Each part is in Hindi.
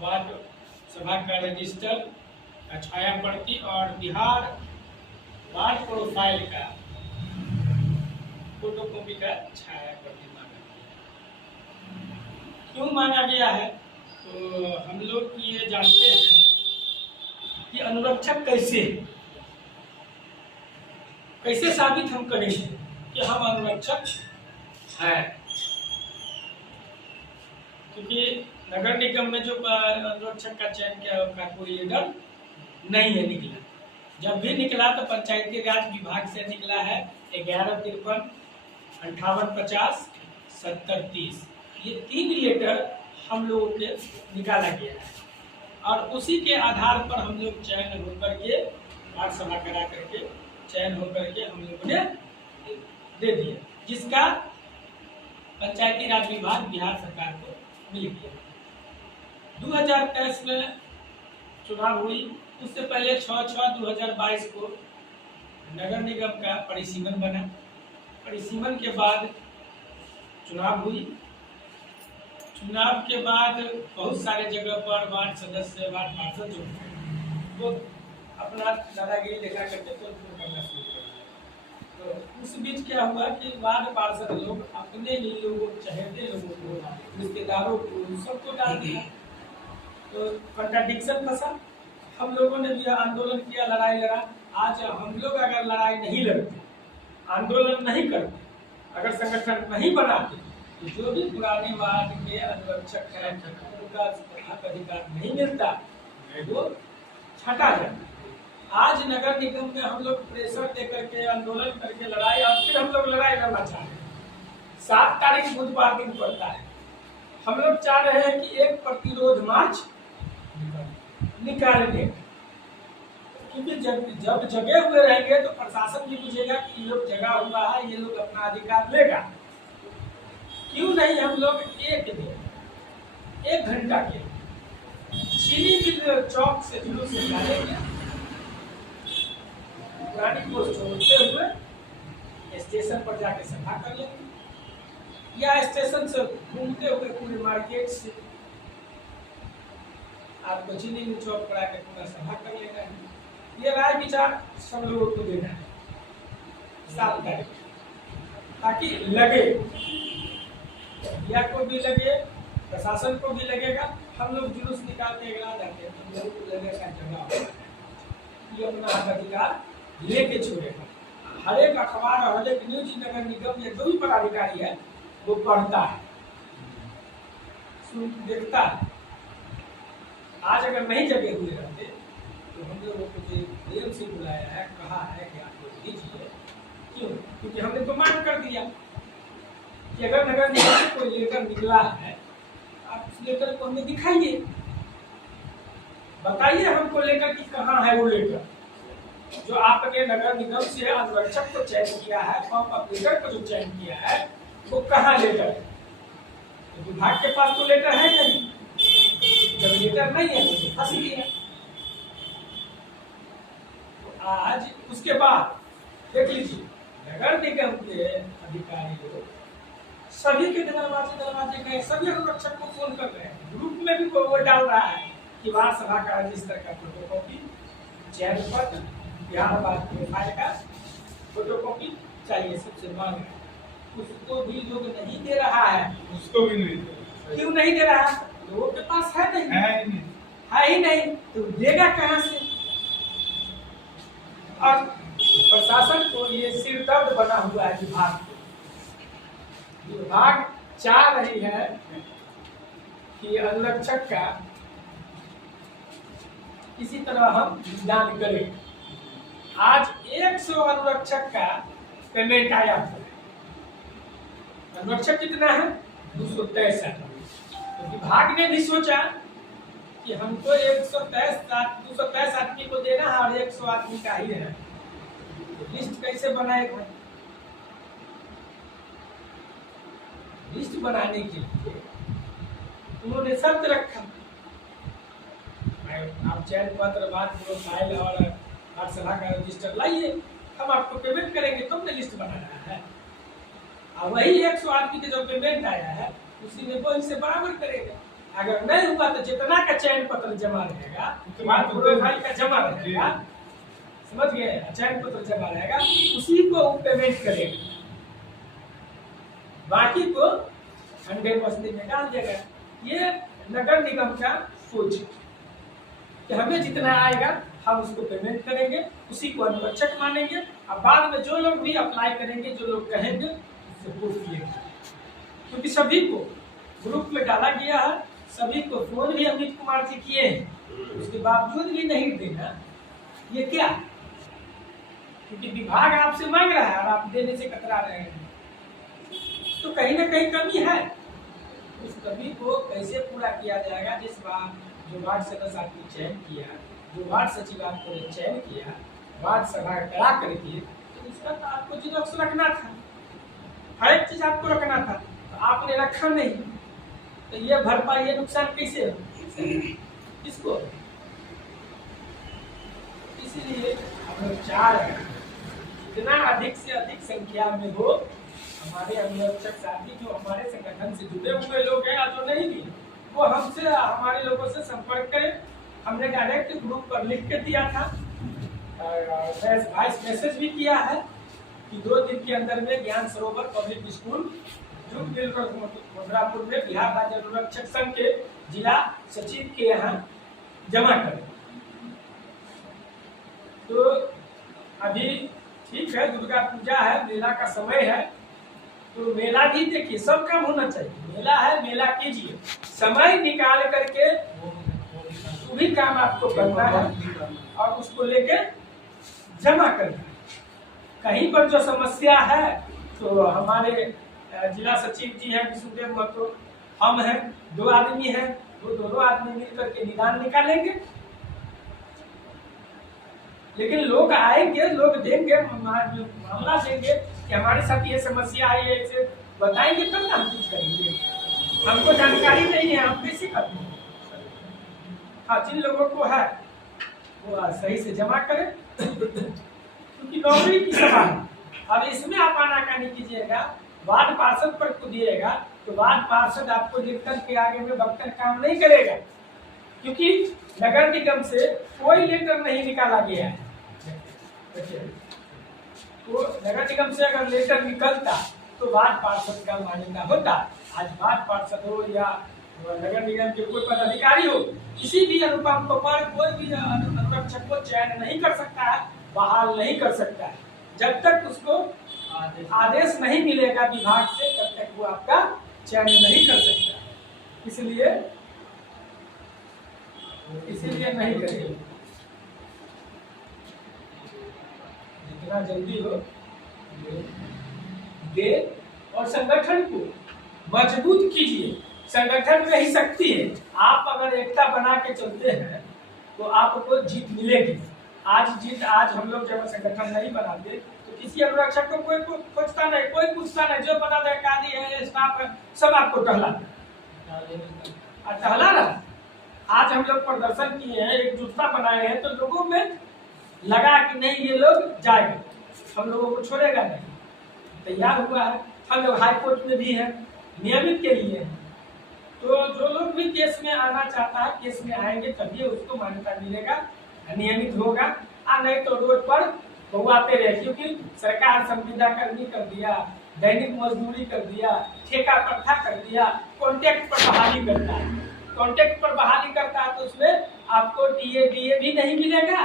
वार्ड सभा का रजिस्टर का छाया प्रति और बिहार वार्ड प्रोफाइल का फोटोकॉपी का छाया प्रति मांगा गया। क्यों मांगा गया है? तो हम लोग ये जानते हैं कि अनुरक्षक कैसे साबित हम करेंगे कि हम अनुरक्षक हैं, क्योंकि नगर निगम में जो अनुरक्षक का चयन किया का कोई लीडर नहीं है निकला। जब भी निकला तो पंचायती राज विभाग से निकला है 1153-5850-7030। ये 3 लेटर हम लोगों के निकाला गया है और उसी के आधार पर हम लोग चयन होकर के वार्ड सभा करा करके चयन होकर के हम लोगों ने दे दिया, जिसका पंचायती राज विभाग बिहार सरकार को मिल गया। 2023 में चुनाव हुई, उससे पहले 6/6/2022 को नगर निगम का परिसीमन बना। परिसीमन के बाद चुनाव हुई। चुनाव के बाद बहुत सारे जगह पर वार्ड सदस्य, वार्ड पार्षद जो वो अपना दादागिरी दिखा करके तो करना शुरू कर दिया। तो उस बीच क्या हुआ कि वार्ड पार्षद लोग अपने ही लोगों, चहेते लोगों को, रिश्तेदारों को, सबको डाल दिया। तो कंट्राडिक्शन फंसा। हम लोगों ने भी आंदोलन किया, लड़ाई लड़ा। आज हम लोग अगर लड़ाई नहीं लड़ते, आंदोलन नहीं करते, अगर संगठन नहीं बनाते, तो जो भी पुराने वार्ड के अनुरक्षक हैं उनका हक अधिकार नहीं मिलता, वो छटा जाता। आज नगर निगम में हम लोग प्रेशर देकर के आंदोलन करके लड़ाई, और फिर हम लोग लड़ाई लड़ना चाह रहे हैं। 7 तारीख बुधवार दिन पड़ता है। हम लोग चाह रहे हैं कि एक प्रतिरोध मार्च निकालने, क्योंकि जब जगे हुए रहेंगे तो प्रशासन भी बुझेगा कि ये लोग जगा हुआ है, ये लोग अपना अधिकार लेगा। क्यों नहीं हम लोग एक घंटा के चीनी मिल चौक से जुलूस निकालेंगे, पुरानी को छोड़ते हुए स्टेशन पर जाके सभा कर लेंगे, या स्टेशन से घूमते हुए पूरे मार्केट से आपको चीनी मिल चौक पर आकर पूरा सभा कर लेना है। ये राय विचार सब लोगों को देना है 7 तारीख, ताकि लगे या को भी लगे, प्रशासन को भी लगेगा। हम लोग जुलूस निकाल के अगला जाते हैं, हम लोग को लगेगा जगह ये अपना अधिकार लेके छोड़ेगा। हर एक अखबार और हर एक न्यूज नगर निगम या जो भी पदाधिकारी है वो पढ़ता है, देखता है। आज अगर नहीं जगे हुए रहते तो हम लोगों को प्रेम से बुलाया है, कहा है कि आप लोग दीजिए। क्यों? क्योंकि हमने तो मांग कर दिया कि अगर नगर निगम से कोई लेटर निकला है, आप उस लेटर को हमें दिखाइए, बताइए हमको लेटर की कहाँ है वो लेटर जो आपने नगर निगम से अनुरक्षक को चयन किया है, पंप ऑपरेटर को जो चयन किया है, वो कहाँ लेटर है? तो विभाग के पास तो लेटर है नहीं। जब लेटर नहीं है तो फंस गया। तो आज उसके बाद देख लीजिए, नगर निगम के अधिकारी लोग सभी के दरवाजे गए, सभी अनुरक्षक को फोन कर रहे हैं। ग्रुप में भी वो डाल रहा है कि वार्ड सभा का रजिस्टर का फोटोकॉपी, चयन पत्र, बिहार वार्ड प्रोफाइल का फोटोकॉपी चाहिए, सबसे मांग रहे हैं। उसको भी लोग नहीं दे रहा है। उसको भी नहीं दे रहा। क्यों नहीं दे रहा है? लोगों के पास है नहीं, है ही नहीं, तो देगा कहाँ से? और प्रशासन को ये सिर दर्द बना हुआ है विभाग को। विभाग चाह रही है कि अनुरक्षक का इसी तरह हम दान करें। आज 100 अनुरक्षक का पेमेंट आया है। अनुरक्षक कितना है? 263। तो विभाग ने भी सोचा कि हमको 223 आदमी को देना है और 100 आदमी का ही है, तो लिस्ट कैसे बनाएगा? लिस्ट बनाने के लिए उन्होंने शर्त रखा, आप चयन पत्र, वार्ड प्रोफाइल और वार्ड सभा का रजिस्टर लाइए, हम आपको पेमेंट करेंगे, तुमने लिस्ट बनाना है। और वही 100 आदमी के जो पेमेंट आया है उसी में वो इनसे बराबर करेगा। अगर नहीं हुआ तो जितना का चयन पत्र जमा रहेगा, तुम्हारे प्रोफाइल का जमा रहेगा, समझ गए, चयन पत्र जमा रहेगा, उसी को वो पेमेंट करेगा, बाकी को 100% में डाल देगा। ये नगर निगम का सोच है कि हमें जितना आएगा हम उसको पेमेंट करेंगे, उसी को अनुरक्षक मानेंगे, और बाद में जो लोग भी अप्लाई करेंगे, जो लोग कहेंगे उससे पूछ लेंगे, क्योंकि सभी को ग्रुप में डाला गया है, सभी को फोन भी अमित कुमार जी किए हैं, उसके बावजूद भी नहीं देना, ये क्या? क्योंकि विभाग आपसे मांग रहा है और आप देने से कतरा रहे हैं, तो कहीं ना कहीं कमी है। उस कमी को कैसे पूरा किया जाएगा? जिस बार जो वार्ड सदस्य आपने चयन किया, जो वार्ड सचिव आपको चयन किया, वार्ड सभा करा करके, तो उसका तो आपको जिनक्स रखना था, हर एक चीज आपको रखना था, तो आपने रखा नहीं, तो ये भरपाई, ये नुकसान कैसे हो किसको? इसीलिए हम लोग चाह रहे हैं जितना अधिक से अधिक संख्या में हो हमारे अनुरक्षक साथी, जो हमारे संगठन से जुड़े हुए लोग हैं या जो नहीं भी, वो हमसे, हमारे लोगों से संपर्क करें। हमने डायरेक्ट ग्रुप पर लिख के दिया था, वॉइस मैसेज भी किया है कि 2 दिन के अंदर में ज्ञान सरोवर पब्लिक स्कूल मथुरापुर में बिहार राज्य अनुरक्षक संघ के जिला सचिव के यहाँ जमा करें। तो अभी ठीक है, दुर्गा पूजा है, मेला का समय है, तो मेला भी देखिए, सब काम होना चाहिए, मेला है, मेला कीजिए, समय निकाल करके वो भी काम आपको करना है और उसको लेके जमा करना है। कहीं पर जो समस्या है तो हमारे जिला सचिव जी हैं विष्णुदेव महतो, हम हैं, 2 आदमी हैं, वो दोनों आदमी मिलकर के निदान निकालेंगे। लेकिन लोग आएंगे, लोग देंगे, मामला देंगे कि हमारे साथ ये समस्या आई है, इसे बताएंगे तब ना हम कुछ करेंगे। हमको जानकारी नहीं है, हम कैसे करते हैं? हाँ, जिन लोगों को है वो सही से जमा करें, क्योंकि नौकरी की सवाल। अब इसमें आप आनाकानी कीजिएगा, वार्ड पार्षद पर को दिएगा तो वार्ड पार्षद आपको लिखकर के आगे में बख्तर काम नहीं करेगा, क्योंकि नगर निगम से कोई लेटर नहीं निकाला गया है। तो नगर निगम से अगर लेटर निकलता तो वार्ड पार्षद का मान्यता होता। आज वार्ड पार्षद हो या नगर निगम के कोई पदाधिकारी हो, किसी भी अनुपम पर कोई भी अनुरक्षक को चयन नहीं कर सकता है, बहाल नहीं कर सकता है, जब तक उसको आदेश नहीं मिलेगा विभाग से, तब तक वो आपका चयन नहीं कर सकता। इसीलिए नहीं करेंगे, जितना जल्दी हो दे, और संगठन को मजबूत कीजिए। संगठन में ही शक्ति है, आप अगर एकता बना के चलते हैं तो आपको जीत मिलेगी। आज हम लोग जब संगठन नहीं बनाते तो किसी अनुरक्षक को कोई खोजता नहीं, कोई पूछता नहीं, जो पदाधिकारी है, स्टाफ है, सब आपको टहला रहा। आज हम लोग प्रदर्शन किए हैं, एकजुटता बनाए हैं, तो लोगों में लगा कि नहीं ये लोग जाएगा, हम लोगों को छोड़ेगा नहीं, तैयार हुआ है। हम लोग हाई कोर्ट में भी है, नियमित के लिए है, तो जो लोग भी केस में आना चाहता है, केस में आएंगे तभी उसको मान्यता मिलेगा, नियमित होगा, और नहीं तो रोड पर भगवाते रहे, क्योंकि सरकार संविदा कर्मी कर दिया, दैनिक मजदूरी कर दिया, ठेका प्रथा कर दिया, कॉन्ट्रैक्ट पर बहाली करता है। कॉन्ट्रैक्ट पर बहाली करता है तो उसमें आपको डीए भी नहीं मिलेगा,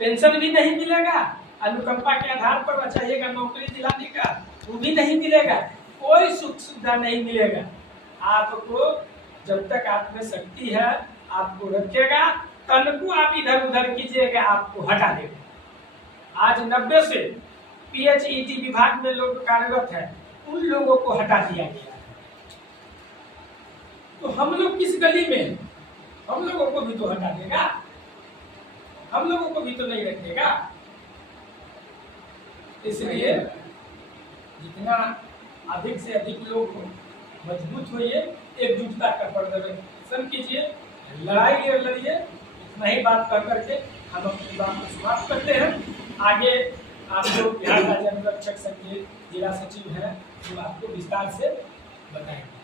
पेंशन भी नहीं मिलेगा, अनुकंपा के आधार पर चाहिएगा नौकरी दिलाने का, वो भी नहीं मिलेगा, कोई सुख सुविधा नहीं मिलेगा। आपको जब तक आप में शक्ति है आपको रखेगा, कल को आप इधर उधर कीजिएगा आपको हटा देगा। आज 90 से PHED विभाग में लोग कार्यरत है, उन लोगों को हटा दिया गया। तो हम लोग किस गली में, हम लोगों को भी तो हटा देगा, हम लोगों को भी तो नहीं रखेगा। इसलिए जितना अधिक से अधिक लोग मजबूत होइए, एकजुटता का प्रदर्शन कीजिए, लड़ाई लड़िए। इतना ही बात कर करके हम अपनी बात को समाप्त करते हैं। आगे आप लोग बिहार राज्य अनुरक्षक संघ के जिला सचिव हैं, जो आपको विस्तार से बताएंगे।